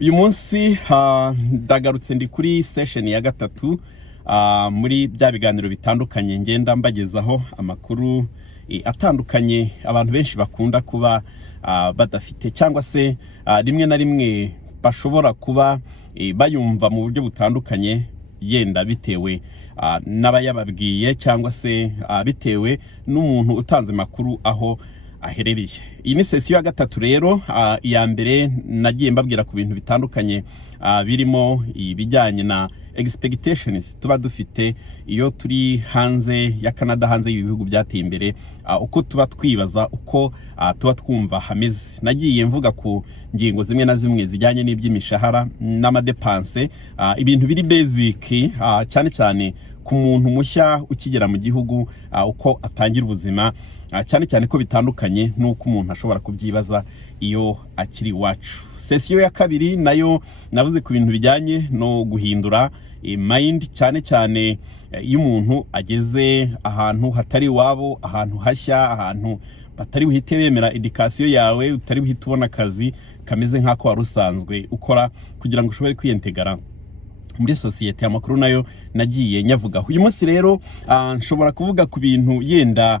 Uyu munsi ndagarutse ndi kuri session ya gatatu muri bya biganiro bitandukanye ngenda mbagezaho amakuru atandukanye abantu benshi bakunda kuba badafite cyangwa se rimwe na rimwe bashobora kuba bayumva mu buryo butandukanye yenda bitewe n'abayababwiye cyangwa se bitewe n'umuntu utanze makuru aho aherereye. Iyi ni sesiyo ya gatatu rero, iya mbere nagiye mbabwira ku bintu bitandukanye birimo ibijyanye na expectations tuba dufite iyo turi hanze ya Canada, hanze y'ibihugu byateye imbere, uko tuba twibaza, uko tuba twumva hameze. Nagiye mvuga ku ngingo zimwe na zimwe zijyanye n'iby'imishahara n'amadepanse, ibintu biri basic cyane cyane ku muntu mushya ukigera mu gihugu, uko atangira ubuzima, cyane cyane ko bitandukanye nuko umuntu ashobora kubyibaza iyo akiri iwacu. Sesiyo ya kabiri nayo navuze ku bintu bijyanye no guhindura mind, cyane cyane iyo umuntu ageze ahantu hatari iwabo, ahantu hashya, ahantu batari buhite bemera education yawe, utari buhite ubona akazi kameze nk'ako wari usanzwe ukora kugira ngo ushobore kwiyentegara muri societe. Amakuru nayo nagiye nyavugaho. Uyu munsi rero nshobora kuvuga ku bintu yenda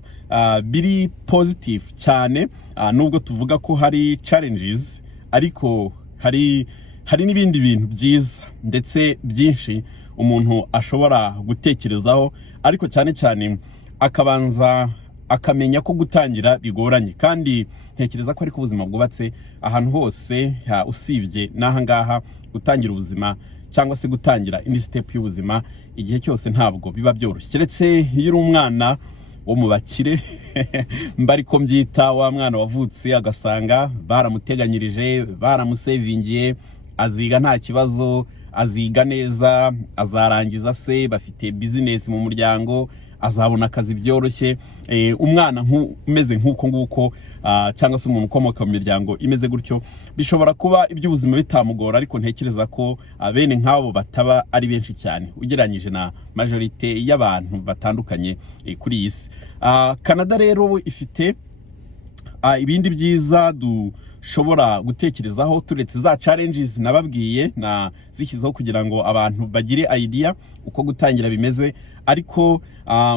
biri positive cyane, nubwo tuvuga ko hari challenges, ariko hari n'ibindi bintu byiza ndetse byinshi umuntu ashobora gutekerezaho, ariko cyane cyane akabanza akamenya ko gutangira bigoranye. Kandi ntekereza ko ariko ubuzima bwubatse ahantu hose, usibye n'aha ngaha, gutangira ubuzima cyangwa se gutangira indi step y'ubuzima igihe cyose ntabwo biba byoroshye, keretse iyo uri umwana wo mu bakire mbari ko mbyita, wa mwana wavutse agasanga baramuteganyirije, baramusevingiye, aziga nta kibazo, aziga neza, azarangiza se, bafite business mu muryango, azabona akazi byoroshye. Umwana umeze nk'uko nguko, cyangwa se umuntu ukomoka mu miryango imeze gutyo, bishobora kuba iby'ubuzima bitamugora, ariko ntekereza ko bene nk'abo bataba ari benshi cyane ugereranyije na majorite y'abantu batandukanye kuri iyi si. Canada rero ifite ibindi byiza dushobora gutekerezaho, turetse za challenges nababwiye na zishyizeho kugira ngo abantu bagire idea uko gutangira bimeze. Ariko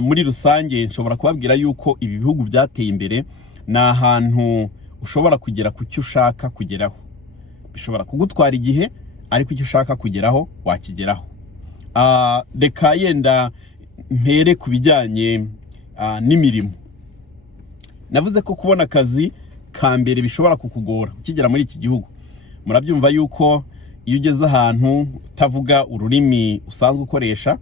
muri rusange nshobora kubabwira yuko ibi bihugu byateye imbere ni ahantu ushobora kugera ku cyo ushaka kugeraho. Bishobora kugutwara igihe, ariko icyo ushaka kugeraho wakigeraho. Reka yenda mpere ku bijyanye n'imirimo. Navuze ko kubona akazi ka mbere bishobora kukugora ukigera muri iki gihugu. Murabyumva yuko iyo ugeze ahantu utavuga ururimi usanzwe ukoresha,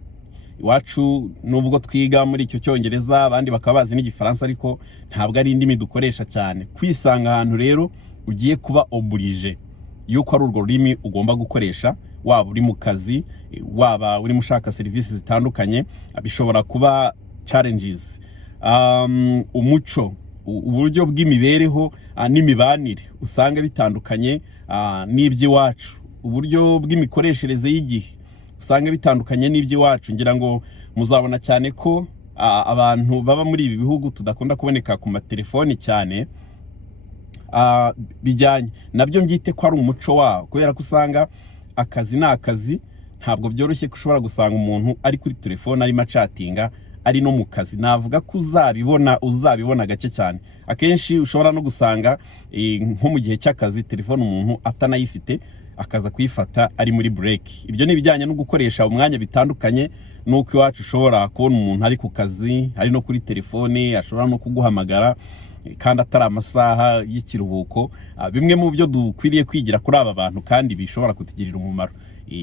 iwacu nubwo twiga muri icyo cyongereza, abandi bakaba bazi n'igifaransa, ariko ntabwo ari indimi dukoresha cyane. Kwisanga ahantu rero ugiye kuba oblige yuko ari urwo rurimi ugomba gukoresha, waba uri mu kazi, waba uri mushaka serivisi zitandukanye, bishobora kuba challenges. Umuco, uburyo bw'imibereho n'imibanire usanga bitandukanye n'iby'iwacu. Uburyo bw'imikoreshereze y'igihe usanga bitandukanye n'iby'iwacu. Ngira ngo muzabona cyane ko abantu baba muri ibi bihugu tudakunda kuboneka ku matelefoni cyane, bijyanye nabyo mbyite ko ari umuco wabo, kubera ko usanga akazi ni akazi. Ntabwo byoroshye ko ushobora gusanga umuntu ari kuri telefone arimo acatinga ari no mu kazi. Navuga ko uzabibona gake cyane. Akenshi ushobora no gusanga nko mu gihe cy'akazi telefone umuntu atanayifite, akaza kuyifata ari muri break. Ibyo ni bijyanye no gukoresha umwanya bitandukanye, nuko iwacu ushobora kubona umuntu ari ku kazi, ari no kuri telefone, ashobora no kuguhamagara kandi atari amasaha y'ikiruhuko. Bimwe mu byo dukwiriye kwigira kuri aba bantu kandi bishobora kutugirira umumaro.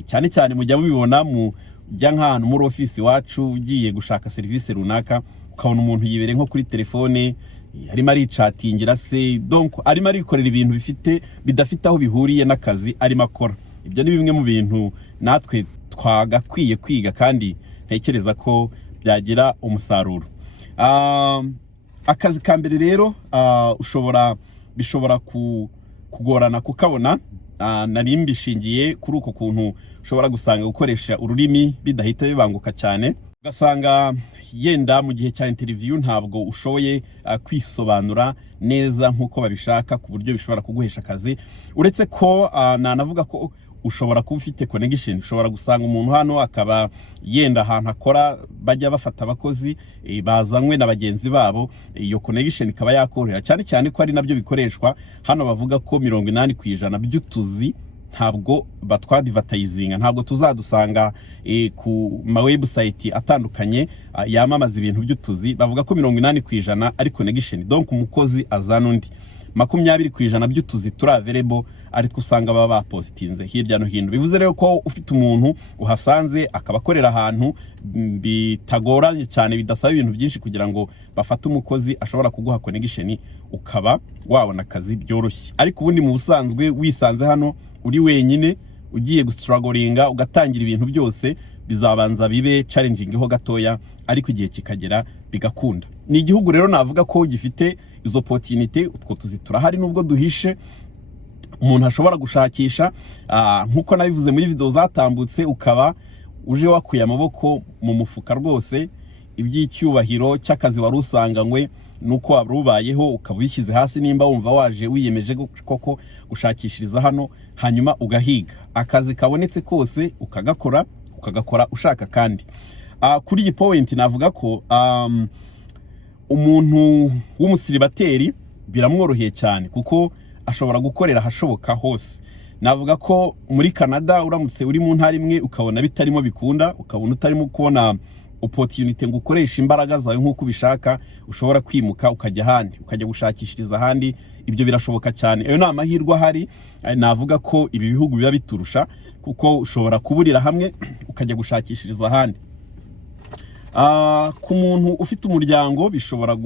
Cyane cyane mujya mubibona mujya nk'ahantu muri office iwacu ugiye gushaka serivisi runaka, ukabona umuntu yibere nko kuri telefone, arimo aricatingira se, donc arimo arikorera ibintu bidafite aho bihuriye n'akazi arimo akora. Ibyo ni bimwe mu bintu natwe twagakwiye kwiga, kandi ntekereza ko byagira umusaruro. Akazi ka mbere rero bishobora kugorana kukabona. Nari mbishingiye kuri uko kuntu ushobora gusanga gukoresha ururimi bidahita bibanguka cyane. ugasanga yenda mu gihe cya interview ntabwo ushoboye kwisobanura neza nk'uko babishaka ku buryo bishobora kuguhesha akazi. Uretse ko nanavuga ko ushobora kuba ufite connection, ushobora gusanga umuntu hano akaba yenda ahantu akora bajya bafata abakozi bazanywe na bagenzi babo, iyo connection ikaba yakorera cyane cyane ko ari nabyo bikoreshwa hano. Bavuga ko 80% by'utuzi ntabwo batwadvertisinga, ntabwo tuzadusanga ku ma website atandukanye yamamaza ibintu by'utuzi. Bavuga ko 80% ari connection, donc umukozi azana undi. 20% by'utuzi turi available ari twusanga baba bapostinze hirya no hino. Bivuze rero ko ufite umuntu uhasanze akabakorera ahantu bitagoranye cyane, bidasaba ibintu byinshi kugira ngo bafate umukozi, ashobora kuguha connection ukaba wabona akazi byoroshye. Ariko ubundi mu busanzwe wisanze hano uri wenyine ugiye gustrugglinga ugatangira ibintu byose, bizabanza bibe challenging ho gatoya, ariko igihe kikagera bigakunda. Ni igihugu rero navuga ko gifite izo opportunity, utwo tuzi turahari nubwo duhishe, umuntu ashobora gushakisha. Nkuko nabivuze muri video zatambutse, ukaba uje wakuye amaboko mu mufuka rwose, iby'icyubahiro cy'akazi wari usanganywe nuko warubayeho ukabishyize hasi, nimba wumva waje wiyemeje koko gushakishiriza hano, hanyuma ugahiga akazi kabonetse kose ukagakora ushaka. Kandi kuri iyi point navuga ko umuntu w'umusiribateri biramworoheye cyane kuko ashobora gukorera hashoboka hose. Navuga ko muri Canada uramutse uri mu ntara imwe ukabona bitarimo bikunda, ukabona utarimo kubona opportunity ngo ukoresha imbaraga zawe nk'uko ubishaka, ushobora kwimuka ukajya ahandi, ukajya gushakishiriza ahandi. Ibyo birashoboka cyane, ayo ni amahirwe ahari. Navuga ko ibi bihugu biba biturusha kuko ushobora kuburira hamwe ukajya gushakishiriza ahandi. Ku muntu ufite umuryango bishobora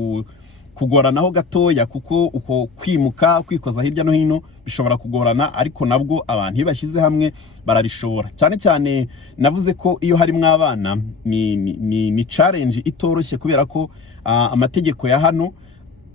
kugoranaho gatoya kuko uko kwimuka kwikoza hirya no hino bishobora kugorana, ariko nabwo abantu bashyize hamwe barabishobora. Cyane cyane navuze ko iyo harimo abana ni challenge itoroshye, kubera ko amategeko ya hano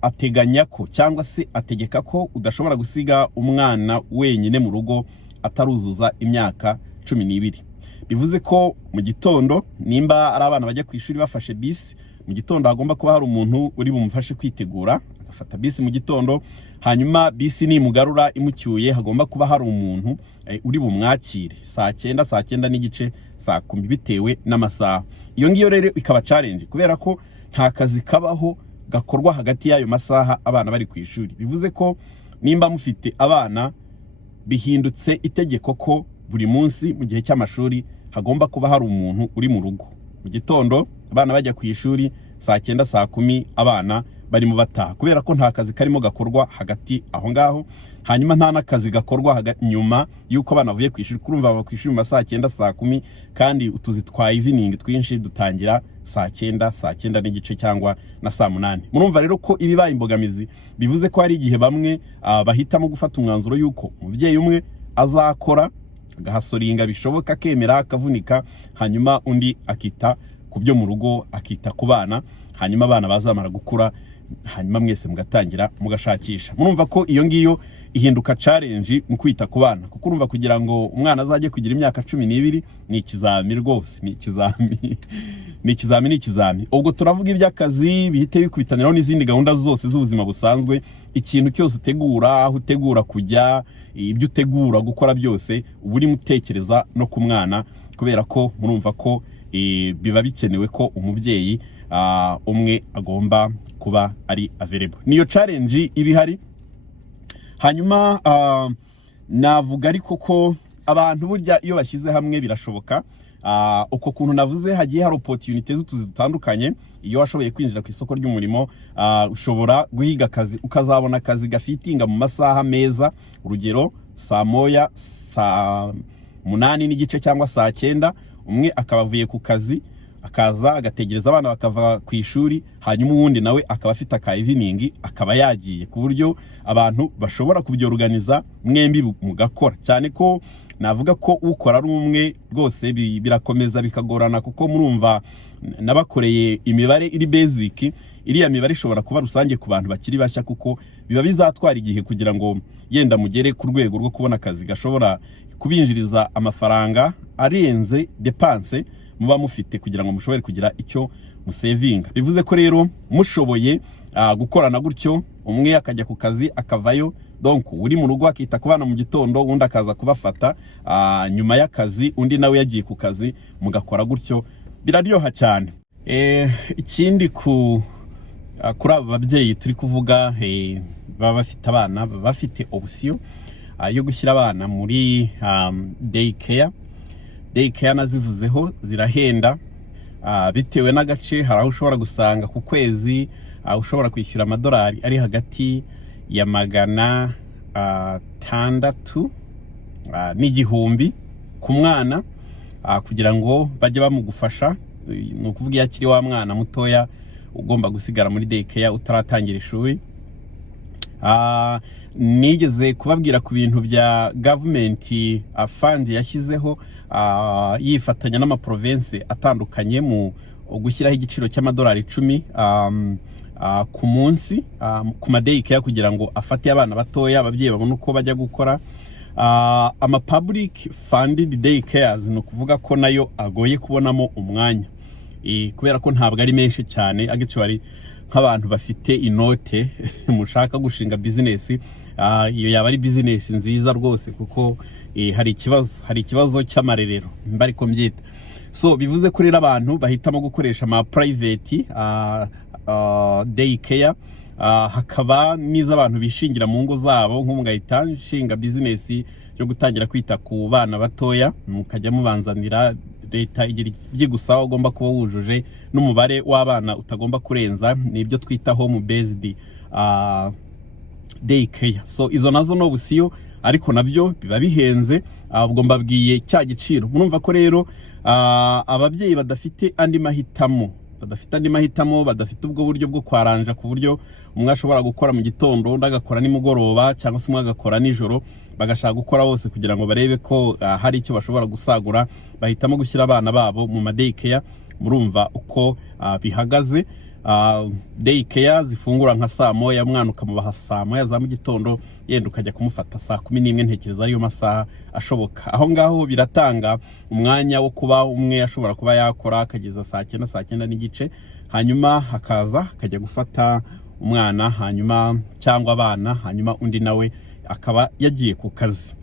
ateganya ko cyangwa se ategeka ko udashobora gusiga umwana wenyine mu rugo ataruzuza imyaka 12. Bivuze ko mu gitondo nimba ari abana bajya ku ishuri bafashe bisi, mu gitondo hagomba kuba hari umuntu uri bumufashe kwitegura, agafata bisi mu gitondo. Hanyuma bisi nimugarura imucyuye, hagomba kuba hari umuntu uri bumwakire saa 9 n'igice, saa 10 bitewe n'amasaha. Iyo ngiyo rero ikaba challenge kubera ko nta kazi kabaho gakorwa hagati y'ayo masaha abana bari ku ishuri. Bivuze ko nimba mufite abana, bihindutse itegeko ko buri munsi mu gihe cy'amashuri hagomba kuba hari umuntu uri mu rugo. Mu gitondo abana bajya ku ishuri, saa 9 saa 10 abana barimo bataha, kubera ko nta kazi karimo gakorwa hagati aho ngaho. Hanyuma nta nakazi gakorwa nyuma yuko abana bavuye ku ishuri. Kurumva baba ku ishuri mu saa 9 saa 10, kandi utuzi twa evening twinshi dutangira saa 9 n'igice cyangwa na saa 8. Murumva rero ko ibibaye imbogamizi. Bivuze ko hari igihe bamwe bahitamo gufata umwanzuro yuko umubyeyi umwe azakora agahasoringa bishoboka, akemera akavunika, hanyuma undi akita ku byo mu rugo, akita ku bana, hanyuma abana bazamara gukura, hanyuma mwese mugatangira mugashakisha. Murumva ko iyo ngiyo ihinduka challenge mu kwita ku bana, kuko urumva kugira ngo umwana azajye kugira imyaka 12 ni ikizami rwose, ni ikizami. Ubwo turavuga iby'akazi bihite bikubitaniraho n'izindi gahunda zose z'ubuzima busanzwe. Ikintu cyose utegura, aho utegura kujya, ibyo utegura gukora byose, uba uri mutekereza no ku mwana, kubera ko murumva ko biba bikenewe ko umubyeyi umwe agomba kuba ari available. Niyo challenge ibihari. Hanyuma navuga ariko ko abantu burya iyo bashyize hamwe birashoboka. Uko kuntu navuze hagiye hari opportunity z'utuzi dutandukanye. Iyo washoboye kwinjira ku isoko ry'umurimo, ushobora guhiga akazi, ukazabona akazi gafitinga mu masaha meza. Urugero saa 1, saa 8 n'igice cyangwa saa 9, umwe akabavuye ku kazi, akaza agategereza abana bakava ku ishuri, hanyuma uwundi nawe akaba afite aka evening akaba yagiye, ku buryo abantu bashobora kubyorganiza mwembi mugakora. Cyane ko navuga ko ukora ari umwe rwose birakomeza bikagorana, kuko murumva nabakoreye imibare iri basic. Iriya mibare ishobora kuba rusange ku bantu bakiri bashya, kuko biba bizatwara igihe kugira ngo yenda mugere ku rwego rwo kubona akazi gashobora kubinjiriza amafaranga arenze dépense muba mufite kugira ngo mushobore kugira icyo musevinga. Bivuze ko rero mushoboye gukorana gutyo, umwe akajya ku kazi akavayo, donc uri mu rugo akita ku bana mu gitondo, undi akaza kubafata nyuma y'akazi, undi nawe yagiye ku kazi, mugakora gutyo, biraryoha cyane. Ikindi kuri aba babyeyi turi kuvuga baba bafite abana, baba bafite option yo gushyira abana muri daycare nazivuzeho zirahenda, bitewe n'agace. Hari aho ushobora gusanga ku kwezi ushobora kwishyura amadolari ari hagati ya 600 n'igihumbi ku mwana, kugira ngo bajye bamugufasha. Ni ukuvuga iyo akiri wa mwana mutoya ugomba gusigara muri daycare utaratangira ishuri. Nigeze kubabwira ku bintu bya government fund yashyizeho, yifatanya n'amaprovince atandukanye mu gushyiraho igiciro cy'amadolari 10 ku munsi ku madaycare, kugira ngo afate abana batoya, ababyeyi babone uko bajya gukora. Ama public funded daycares ni ukuvuga ko nayo agoye kubonamo umwanya, kubera ko ntabwo ari menshi cyane. Actually nk'abantu bafite inote mushaka gushinga business, iyo yaba ari business nziza rwose, kuko hari ikibazo cy'amarerero mbari ko mbyita. So bivuze ko rero abantu bahitamo gukoresha ama private daycare. Hakaba n'iz'abantu bishingira mu ngo zabo, nko mugahita nshinga business yo gutangira kwita ku bana batoya, mukajya mubanzanira. Leta igira byigusaba ugomba kuba wujuje n'umubare w'abana utagomba kurenza, nibyo twita home based daycare. So izo nazo no busiyo, ariko nabyo biba bihenze. Ubwo mbabwiye cya giciro. Murumva ko rero ababyeyi badafite andi mahitamo, badafite ubwo buryo bwo kwaranja, ku buryo umwe ashobora gukora mu gitondo, undi agakora nimugoroba, cyangwa se umwe agakora nijoro, bagashaka gukora bose kugira ngo barebe ko hari icyo bashobora gusagura, bahitamo gushyira abana babo mu madaycare. Murumva uko bihagaze. Daycare zifungura nka saa moya, mwana ukamubaha saa moya za mu gitondo, yenda ukajya kumufata saa 11. Ntekereza ariyo masaha ashoboka. Aho ngaho biratanga umwanya wo kuba umwe ashobora kuba yakora akageza saa 9 n'igice, hanyuma hakaza akajya gufata umwana, hanyuma cyangwa abana, hanyuma undi nawe akaba yagiye ku kazi.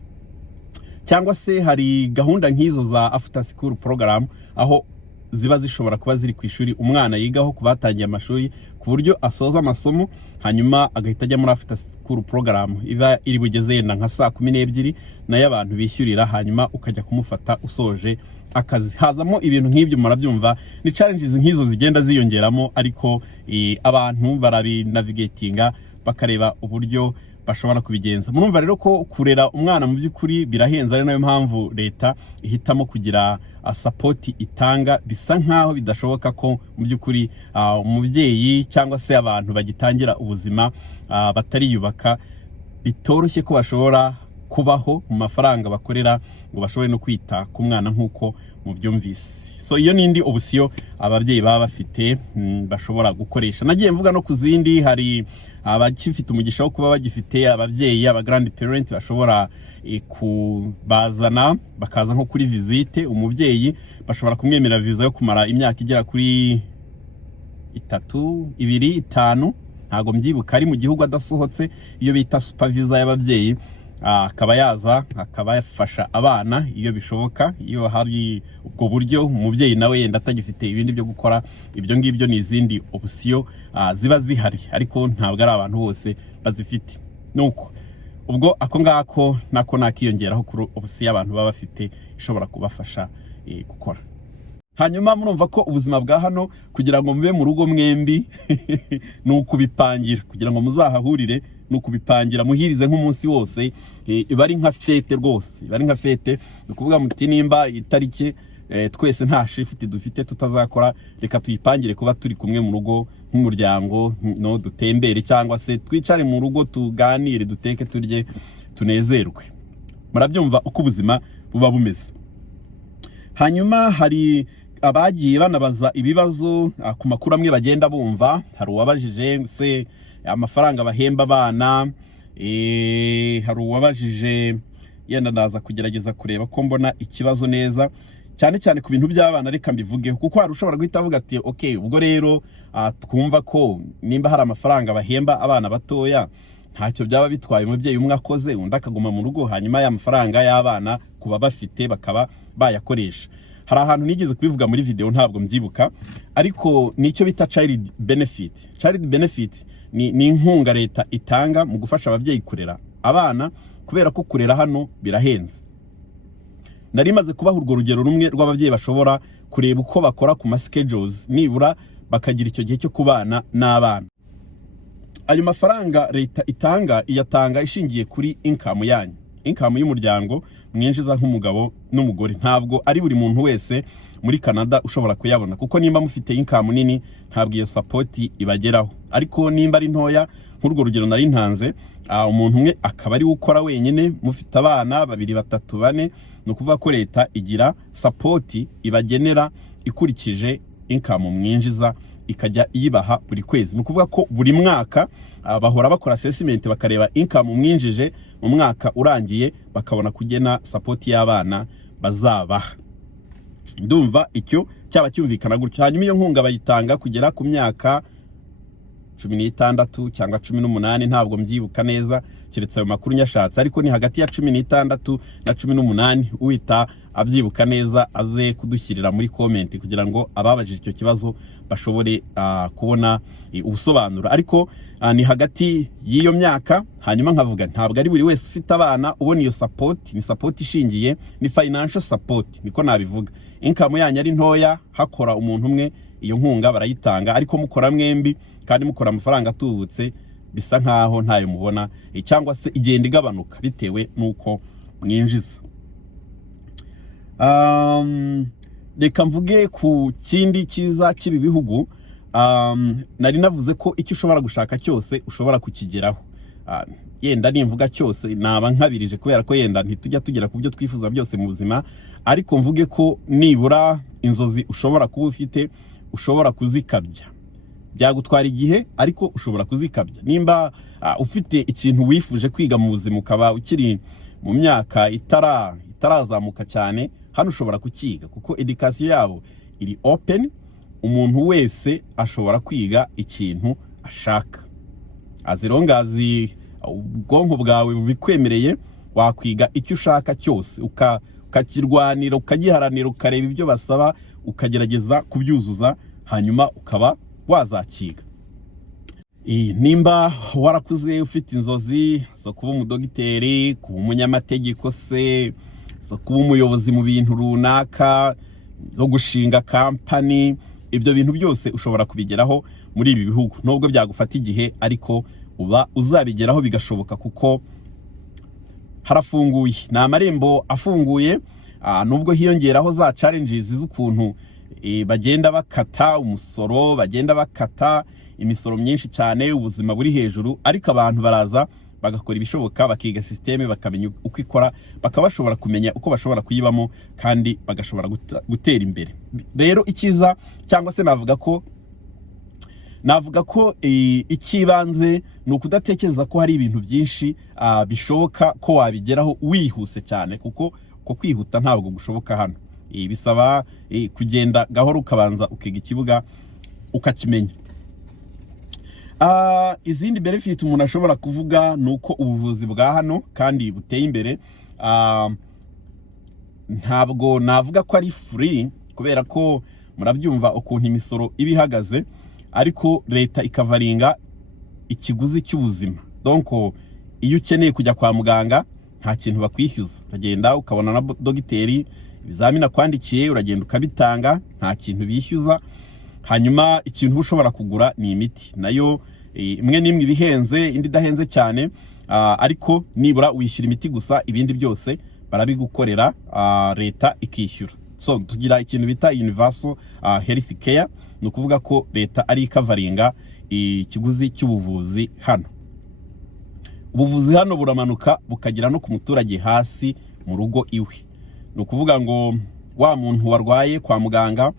Cyangwa se hari gahunda nk'izo za after school program, aho ziba zishobora kuba ziri ku ishuri umwana yigaho kubatangiye amashuri, ku buryo asoza amasomo hanyuma agahita ajya muri after school program iba iri bugeze yenda nka saa 12 nayo abantu bishyurira, hanyuma ukajya kumufata usoje akazi. Hazamo ibintu nk'ibyo, murabyumva, ni challenges nk'izo zigenda ziyongeramo, ariko abantu barabinavigatinga bakareba uburyo bashobora kubigenza. Murumva rero ko kurera umwana mu by'ukuri birahenze, ari nayo mpamvu leta ihitamo kugira support itanga. Bisa nkaho bidashoboka ko mu by'ukuri umubyeyi cyangwa se abantu bagitangira ubuzima batariyubaka, bitoroshye ko bashobora kubaho mu mafaranga bakorera ngo bashobore no kwita ku mwana nk'uko mubyumvise. So iyo nindi option ababyeyi baba bafite bashobora gukoresha. Nagiye mvuga no kuzindi, hari abakifite umugisha wo kuba bagifite ababyeyi, aba grand parent, bashobora kubazana bakaza nko kuri visite. Umubyeyi bashobora kumwemera visa yo kumara imyaka igera kuri 3, 2, 5, ntago mbyibuka, ari mu gihugu adasohotse, iyo bita super visa y'ababyeyi. Akaba yaza akaba yafasha abana iyo bishoboka, iyo hari ubwo buryo. Umubyeyi nawe yenda atagifite ibindi byo gukora, ibyo ngibyo ni izindi option ziba zihari, ariko ntabwo ari abantu bose bazifite. Nuko ubwo ako ngako nako nakiyongeraho kuri option y'abantu baba bafite ishobora kubafasha gukora. Hanyuma murumva ko ubuzima bwa hano kugira ngo mube mu rugo mwembi nuko bipangira, kugira ngo muzahahurire nuko bipangira, muhirize nk'umunsi wose. Bari nka fete rwose, bari nka fete. Ukuvuga muti nimba itariki twese nta shift dufite tutazakora, reka tuyipangire kuba turi kumwe mu rugo nk'umuryango, no dutembere cyangwa se twicare mu rugo tuganire, duteke, turye, tunezerwe. Murabyumva uko ubuzima buba bumeze. Hanyuma hari abagiye banabaza ibibazo ku makuru amwe bagenda bumva. Hari uwabajije se amafaranga bahemba abana, hari uwabajije, yenda naza kugerageza kureba ko mbona ikibazo neza, cyane cyane ku bintu by'abana reka mbivugeho, kuko hari ushobora guhita avuga ati okay, ubwo rero twumva ko nimba hari amafaranga bahemba abana batoya ntacyo byaba bitwaye umubyeyi umwe akoze undi akaguma mu rugo, hanyuma ya mafaranga y'abana kuba bafite bakaba bayakoresha. Hari ahantu nigeze kubivuga muri video ntabwo mbyibuka, ariko nicyo bita child benefit. Child benefit ni inkunga leta itanga mu gufasha ababyeyi kurera abana, kubera ko kurera hano birahenze. Nari maze kubaha urwo rugero rumwe rw'ababyeyi bashobora kureba uko bakora ku schedules nibura bakagira icyo gihe cyo kubana n'abana. Ayo mafaranga leta itanga iyatanga ishingiye kuri income yanyu, income y'umuryango mwinjiza nk'umugabo n'umugore. Ntabwo ari buri muntu wese muri Canada ushobora kuyabona, kuko nimba mufite income nini ntabwo iyo support ibageraho, ariko nimba ari ntoya nk'urwo rugero nari ntanze, umuntu umwe akaba ari ukora wenyine mufite abana 2 3 4, no kuvuga ko leta igira support ibagenera ikurikije income mwinjiza, ikajya iyibaha buri kwezi. No kuvuga ko buri mwaka bahora bakora assessment bakareba income mwinjije mu mwaka urangiye, bakabona kugena support y'abana bazabaha. Ndumva icyo cyaba cyumvikana gutyo. Hanyuma iyo nkunga bayitanga kugera ku myaka 16 cyangwa 18, ntabwo mbyibuka neza kiretse ayo makuru nyashatse, ariko ni hagati ya 16 na 18. Uhita abyibuka neza aze kudushyirira muri comment kugira ngo ababajije icyo kibazo bashobore kubona ubusobanuro. Ariko ni hagati y'iyo myaka. Hanyuma nkavuga ntabwo ari buri wese ufite abana ubona iyo support. Ni support ishingiye, ni financial support niko nabivuga. Income yanyu ari ntoya, hakora umuntu umwe, iyo nkunga barayitanga, ariko mukora mwembi kandi mukora amafaranga atubutse, bisa nkaho ntayo mubona, cyangwa se igenda igabanuka bitewe nuko mwinjiza. Reka mvuge ku kindi kiza kibi bihugu. Nari navuze ko icyo ushobora gushaka cyose ushobora kukigeraho. Yenda nimvuga cyose naba nkabirije, kubera ko yenda ntitujya tugera ku byo twifuza byose mu buzima, ariko mvuge ko nibura inzozi ushobora kuba ufite ushobora kuzikabya. Byagutwara igihe, ariko ushobora kuzikabya. Nimba ufite ikintu wifuje kwiga mu buzima ukaba ukiri mu myaka itarazamuka cyane, hano ushobora kukiga, kuko education yabo iri open. Umuntu wese ashobora kwiga ikintu ashaka, azirongazi ubwonko bwawe bubikwemereye, wakwiga icyo ushaka cyose, ukakirwanira, ukagiharanira, ukareba ibyo basaba, ukagerageza kubyuzuza, hanyuma ukaba wazakiga. Nimba warakuze ufite inzozi zo kuba umudogiteri, kuba umunyamategeko se, zo kuba umuyobozi mu bintu runaka, zo gushinga company, ibyo bintu byose ushobora kubigeraho muri ibi bihugu. Nubwo byagufata igihe, ariko uba uzabigeraho bigashoboka, kuko harafunguye, ni amarembo afunguye. Nubwo hiyongeraho za challenges z'ukuntu bagenda bakata umusoro, bagenda bakata imisoro myinshi cyane, ubuzima buri hejuru, ariko abantu baraza bagakora ibishoboka, bakiga systeme, bakamenya uko ikora, bakabashobora kumenya uko bashobora kuyibamo, kandi bagashobora gutera imbere. Rero ikiza, cyangwa se navuga ko ikibanze ni ukudatekereza ko hari ibintu byinshi bishoboka ko wabigeraho wihuse cyane, kuko kwihuta ntabwo gushoboka hano. Bisaba kugenda gahoro, ukabanza ukiga ikibuga ukakimenya. Izindi benefit umuntu ashobora kuvuga nuko ubuvuzi bwa hano kandi buteye imbere. Ntabwo navuga ko ari free, kubera ko murabyumva ukuntu imisoro ibihagaze, ariko leta ikavaringa ikiguzi cy'ubuzima. Donc iyo ukeneye kujya kwa muganga nta kintu bakwishyuza, uragenda ukabona na dogiteri, ibizamini akwandikiye uragenda ukabitanga, nta kintu bishyuza. Hanyuma ikintu ushobora kugura ni imiti, nayo imwe n'imwe ibihenze, indi idahenze cyane, ariko nibura wishyura imiti gusa, ibindi byose barabigukorera, leta ikishyura. So tugira ikintu bita universal health care, no kuvuga ko leta ari ikavaringa ikiguzi cy'ubuvuzi hano. Ubuvuzi hano buramanuka bukagira no ku muturage hasi mu rugo iwe. No kuvuga ngo wa muntu warwaye kwa muganga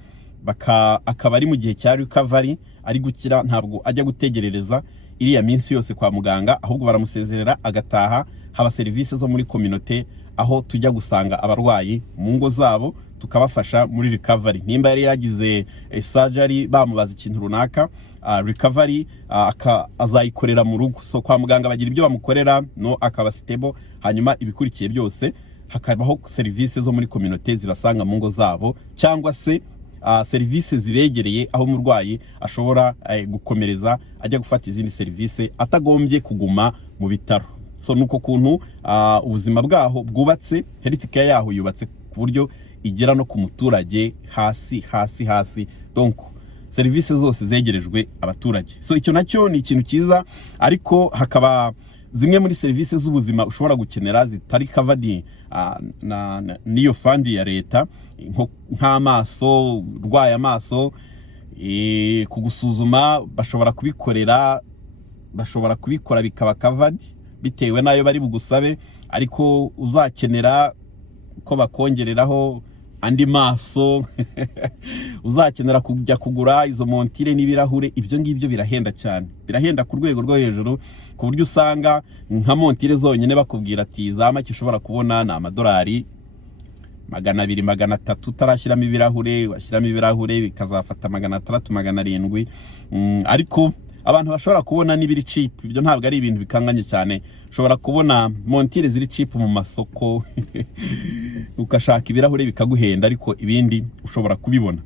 akaba ari mu gihe cya recovery, ari gukira, ntabwo ajya gutegerereza iriya minsi yose kwa muganga, ahubwo baramusezerera agataha. Haba services zo muri community, aho tujya gusanga abarwayi mu ngo zabo, tukabafasha muri recovery. Nimba yari yagize surgery bamubaza ikintu runaka, recovery azayikorera mu rugo. So kwa muganga bagira ibyo bamukorera no akaba stable, hanyuma ibikurikiye byose hakabaho serivisi zo muri community zibasanga mu ngo zabo, cyangwa se serivisi zibegereye aho umurwayi ashobora gukomereza ajya gufata izindi serivisi atagombye kuguma mu bitaro. So nuko kuntu ubuzima bwaho bwubatse, healthcare yaho yubatse ku buryo igera no ku muturage hasi. Donc serivisi zose zegerejwe abaturage. So icyo nacyo ni ikintu cyiza, ariko hakaba zimwe muri serivisi z'ubuzima ushobora gukenera zitari covered n'iyo fandi ya leta, nk'amaso, urwaye amaso, kugusuzuma bashobora kubikora bikaba covered bitewe nayo bari bugusabe, ariko uzakenera ko bakongereraho andi maso uzakenera kujya kugura izo montire n'ibirahure, ibyo ngibyo birahenda cyane, birahenda ku rwego rwo hejuru, ku buryo usanga nka montire zonyine bakubwira ati za make ushobora kubona na $200, 200, 300 utarashyiramo ibirahure, washyiramo ibirahure bikazafata 600, 700. Ariko abantu bashobora kubona n'ibiri cheap, ibyo ntabwo ari ibintu bikanganye cyane. Ushobora kubona montire ziri cheap mu masoko ukashaka ibirahure bikaguhenda, ariko ibindi ushobora kubibona.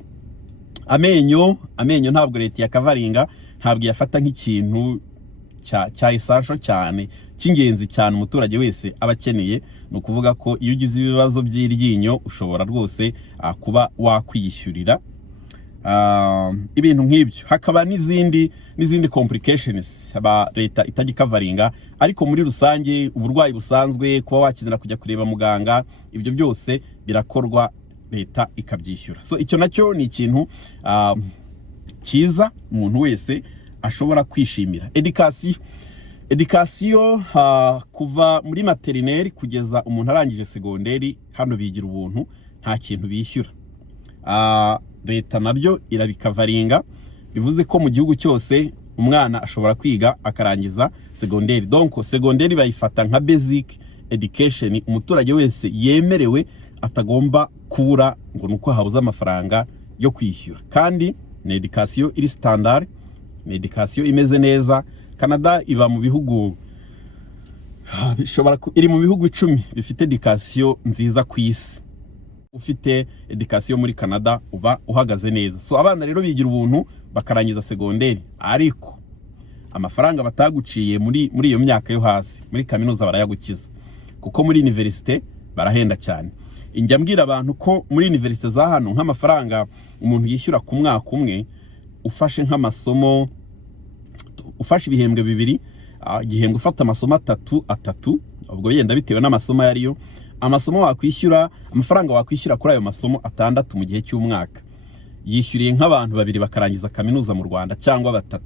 Amenyo ntabwo leta ya kavaringa, ntabwo yafata nk'ikintu cya essential cyane, cy'ingenzi cyane umuturage wese aba akeneye. No kuvuga ko iyo ugize ibibazo by'iryinyo ushobora rwose kuba wakwiyishyurira ibintu nk'ibyo. Hakaba n'izindi complications aba leta itagikavaringa, ariko muri rusange uburwayi busanzwe, kuba wakinira kujya kureba muganga, ibyo byose birakorwa, leta ikabyishyura. So icyo nacyo ni ikintu cyiza umuntu wese ashobora kwishimira. Education kuva muri materineri kugeza umuntu arangije segonderi, hano bigira ubuntu, nta kintu bishyura. Leta nabyo irabikavaringa, bivuze ko mu gihugu cyose umwana ashobora kwiga akarangiza segonderi. Donc segonderi bayifata nka basic education umuturage wese yemerewe, atagomba kubura ngo nuko habuze amafaranga yo kwishyura. Kandi ni education iri standard, ni education imeze neza. Canada iba mu bihugu iri mu bihugu 10 bifite education nziza ku isi. Ufite education muri Canada uba uhagaze neza. So abana rero bigira ubuntu bakarangiza segonderi, ariko amafaranga bataguciye muri iyo myaka yo hasi muri kaminuza barayagukiza, kuko muri university barahenda cyane. Njya mbwira abantu ko muri university za hano nk'amafaranga umuntu yishyura ku mwaka umwe, ufashe nk'amasomo, ufashe ibihembwe 2, igihembwe ufata amasomo 3, ubwo yenda bitewe n'amasomo yariyo, amasomo wakwishyura, amafaranga wakwishyura kuri ayo masomo 6 mu gihe cy'umwaka, yishyuriye nk'abantu 2 bakarangiza kaminuza mu Rwanda, cyangwa 3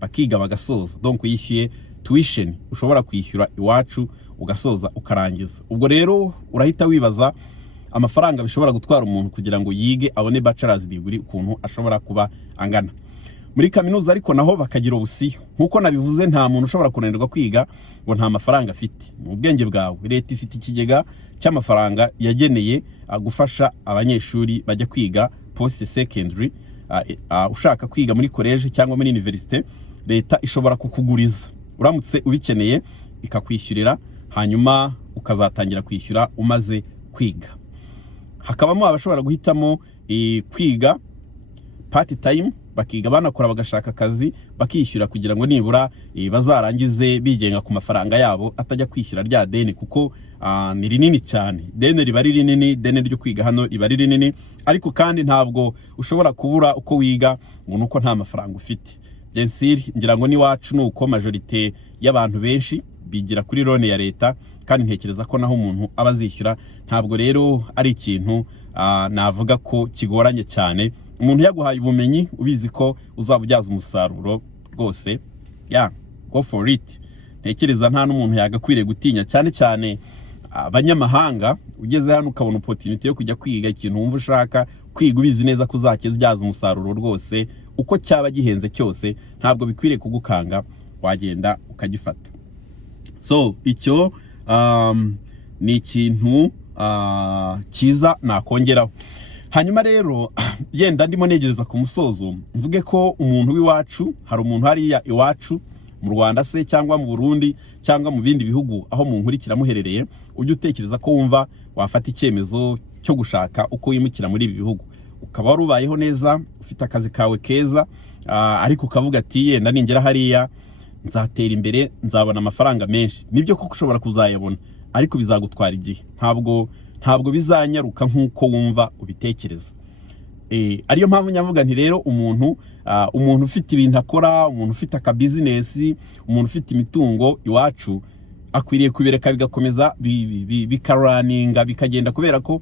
bakiga bagasoza. Donc yishyuye tuition ushobora kwishyura iwacu ugasoza ukarangiza. Ubwo rero urahita wibaza amafaranga bishobora gutwara umuntu kugira ngo yige abone bachelor's degree ukuntu ashobora kuba angana muri kaminuza. Ariko naho bakagira ubusiyo, nkuko nabivuze, nta muntu ushobora kunanirwa kwiga ngo nta mafaranga afite mu bwenge bwawe. Leta ifite ikigega cy'amafaranga yageneye gufasha abanyeshuri bajya kwiga post secondary. Ushaka kwiga muri college cyangwa muri university, leta ishobora kukuguriza uramutse ubikeneye, ikakwishyurira, hanyuma ukazatangira kwishyura umaze kwiga. Hakabamo abashobora guhitamo kwiga part time, bakiga banakora bagashaka akazi bakishyura, kugira ngo nibura bazarangize bigenga ku mafaranga yabo, atajya kwishyura rya deni, kuko ni rinini cyane. Deni riba ari rinini, deni ryo kwiga hano riba ari rinini. Ariko kandi ntabwo ushobora kubura uko wiga ngo nuko nta mafaranga ufite. Jensiri ngira ngo ni wacu nuko majorite y'abantu benshi bigira kuri loan ya leta, kandi ntekereza ko naho umuntu abazishyura. Ntabwo rero ari ikintu navuga ko kigoranye cyane. Umuntu yaguhaye ubumenyi ubizi ko uzabubyaza umusaruro rwose, go for it. Ntekereza nta n'umuntu yagakwiriye gutinya, cyane cyane abanyamahanga. Ugeze hano ukabona opportunity yo kujya kwiga ikintu wumva ushaka kwiga, ubizi neza ko uzakibyaza umusaruro rwose, uko cyaba gihenze cyose ntabwo bikwiriye kugukanga, wagenda ukagifata. So icyo ni ikintu cyiza nakongeraho. hanyuma rero yenda ndimo negereza ku musozo mvuge ko umuntu w'iwacu, hari umuntu hariya iwacu mu Rwanda se cyangwa mu Burundi cyangwa mu bindi bihugu aho munkurikira muherereye, ujye utekereza ko wumva wafata icyemezo cyo gushaka uko wimukira muri ibi bihugu, ukaba warubayeho neza, ufite akazi kawe keza, ariko ukavuga ati yenda ningera hariya nzatera imbere, nzabona amafaranga menshi. Nibyo koko ushobora kuzayabona, ariko bizagutwara igihe, ntabwo bizanyaruka nk'uko wumva ubitekereza. Ariyo mpamvu nyavuga nti rero umuntu ufite ibintu akora, umuntu ufite aka business, umuntu ufite imitungo iwacu akwiriye kubireka bigakomeza bikaraninga bikagenda, kubera ko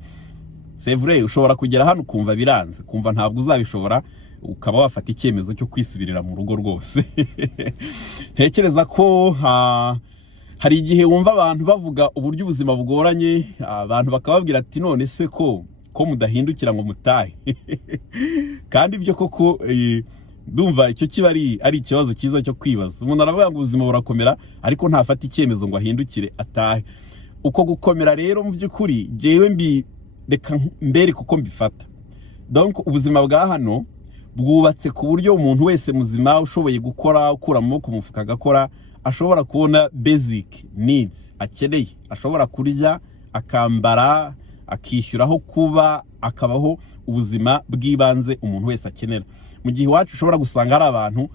c'est vrai ushobora kugera hano kumva biranze, kumva ntabwo uzabishobora, ukaba wafata icyemezo cyo kwisubirira mu rugo rwose. Ntekereza ko hari igihe wumva abantu bavuga uburyo ubuzima bugoranye, abantu bakababwira ati none se ko mudahindukira ngo mutahe. Kandi ibyo koko ndumva icyo kiba ari ikibazo cyiza cyo kwibaza. Umuntu aravuga ngo ubuzima burakomera, ariko ntafata icyemezo ngo ahindukire atahe. Uko gukomera rero mu by'ukuri jewe reka mbere kuko mbifata. Donc ubuzima bwa hano bwubatse ku buryo umuntu wese muzima ushoboye gukora, ukura mu mufuka agakora, ashobora kubona basic needs akeneye, ashobora kurya, akambara, akishyuraho kuba, akabaho ubuzima bw'ibanze umuntu wese akenera. Mu gihe iwacu ushobora gusanga hari abantu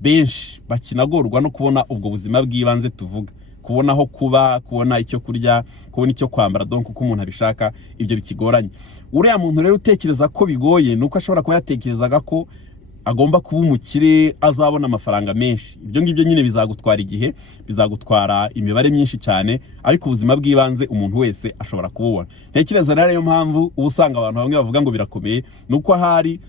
benshi bakinagorwa no kubona ubwo buzima bw'ibanze tuvuga, kubona aho kuba, kubona icyo kurya, kubona icyo kwambara, donc uko umuntu abishaka ibyo bikigoranye. Uriya muntu rero utekereza ko bigoye, nuko ashobora kuba yatekerezaga ko agomba kuba umukire, azabona amafaranga menshi. Ibyo ngibyo nyine bizagutwara igihe, bizagutwara imibare myinshi cyane, ariko ubuzima bw'ibanze umuntu wese ashobora kububona. Ntekereza rero yo mpamvu ubusanga abantu bamwe bavuga ngo birakomeye, nuko hari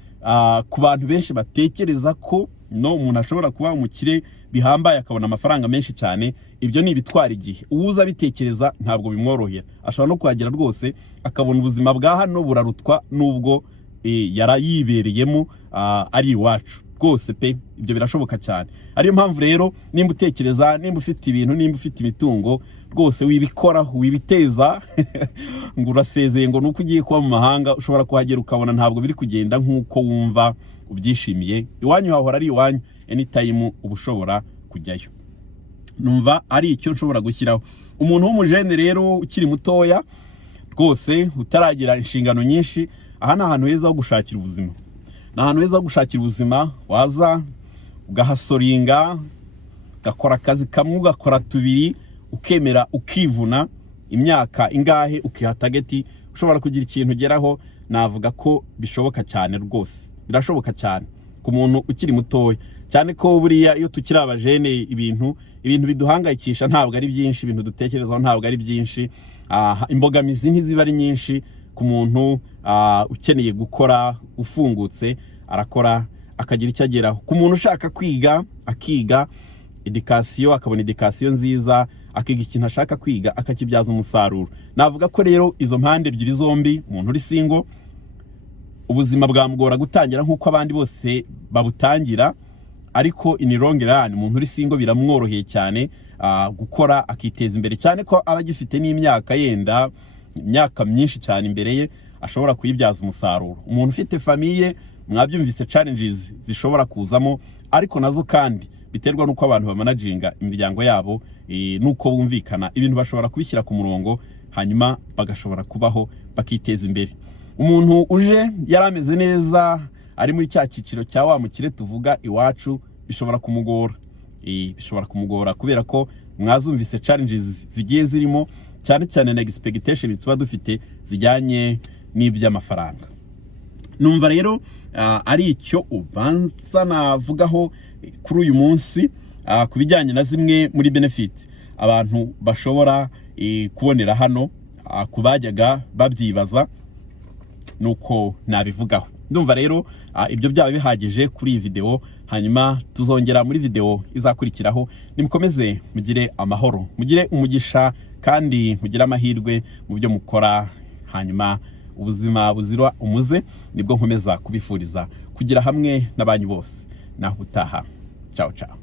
ku bantu benshi batekereza ko umuntu ashobora kuba umukire bihambaye akabona amafaranga menshi cyane. Ibyo ni ibitwara igihe. Uwuza bitekereza ntabwo bimworohera, ashobora no kuhagera rwose akabona ubuzima bwa hano burarutwa nubwo yarayibereyemo ari iwacu rwose pe. Ibyo birashoboka cyane. Ariyo mpamvu rero nimba utekereza, nimba ufite ibintu, nimba ufite imitungo, rwose wibikora, wibiteza ngo urasezeye ngo nuko ugiye kuba mu mahanga, ushobora kuhagera ukabona ntabwo biri kugenda nk'uko wumva ubyishimiye. Iwanyu hahora ari iwanyu, anytime uba ushobora kujyayo. Numva ari icyo nshobora gushyiraho. Umuntu w'umujene rero ukiri mutoya rwose utaragira inshingano nyinshi, aha ni ahantu heza ho gushakira ubuzima. Ni ahantu heza ho gushakira ubuzima, waza ugahasoringa, ugakora akazi kamwe, ugakora tubiri, ukemera ukivuna, imyaka ingahe ukiha target, ushobora kugira ikintu ugeraho. Navuga ko bishoboka cyane rwose, birashoboka cyane ku muntu ukiri mutoya, cyane ko buriya iyo tukiri abajene ibintu biduhangayikisha ntabwo ari byinshi, ibintu dutekerezaho ntabwo ari byinshi, imbogamizi ntiziba ari nyinshi. Ku muntu ukeneye gukora, ufungutse arakora akagira icyo ageraho. Ku muntu ushaka kwiga, akiga education, akabona education nziza, akiga ikintu ashaka kwiga, akakibyaza umusaruro. Navuga ko rero izo mpande ebyiri zombi, umuntu uri single ubuzima bwamugora gutangira nk'uko abandi bose babutangira, ariko in long run umuntu uri single biramworoheye cyane gukora akiteza imbere, cyane ko abagifite n'imyaka yenda imyaka myinshi cyane imbere ye, ashobora kuyibyaza umusaruro. Umuntu ufite famille, mwabyumvise challenges zishobora kuzamo, ariko nazo kandi biterwa nuko abantu bamanaginga imiryango yabo, nuko bumvikana ibintu bashobora kubishyira ku murongo, hanyuma bagashobora kubaho bakiteza imbere. Umuntu uje yarameze neza, ari muri cya cyiciro cya wa mukire tuvuga iwacu, bishobora kumugora kubera ko mwazumvise challenges zigiye zirimo, cyane cyane na expectation tuba dufite zijyanye n'iby'amafaranga. Numva rero ari icyo ubanza navugaho kuri uyu munsi, kubijyanye na zimwe muri benefit abantu bashobora kubonera hano, kubajyaga babyibaza nuko nabivugaho. Ndumva rero ibyo byaba bihagije kuri iyi video, hanyuma tuzongera muri video izakurikiraho. Nimukomeze mugire amahoro, mugire umugisha, kandi mugire amahirwe mu byo mukora, hanyuma ubuzima buzira umuze nibwo nkomeza kubifuriza kugira hamwe n'abanyu bose. Naho utaha, ciao ciao.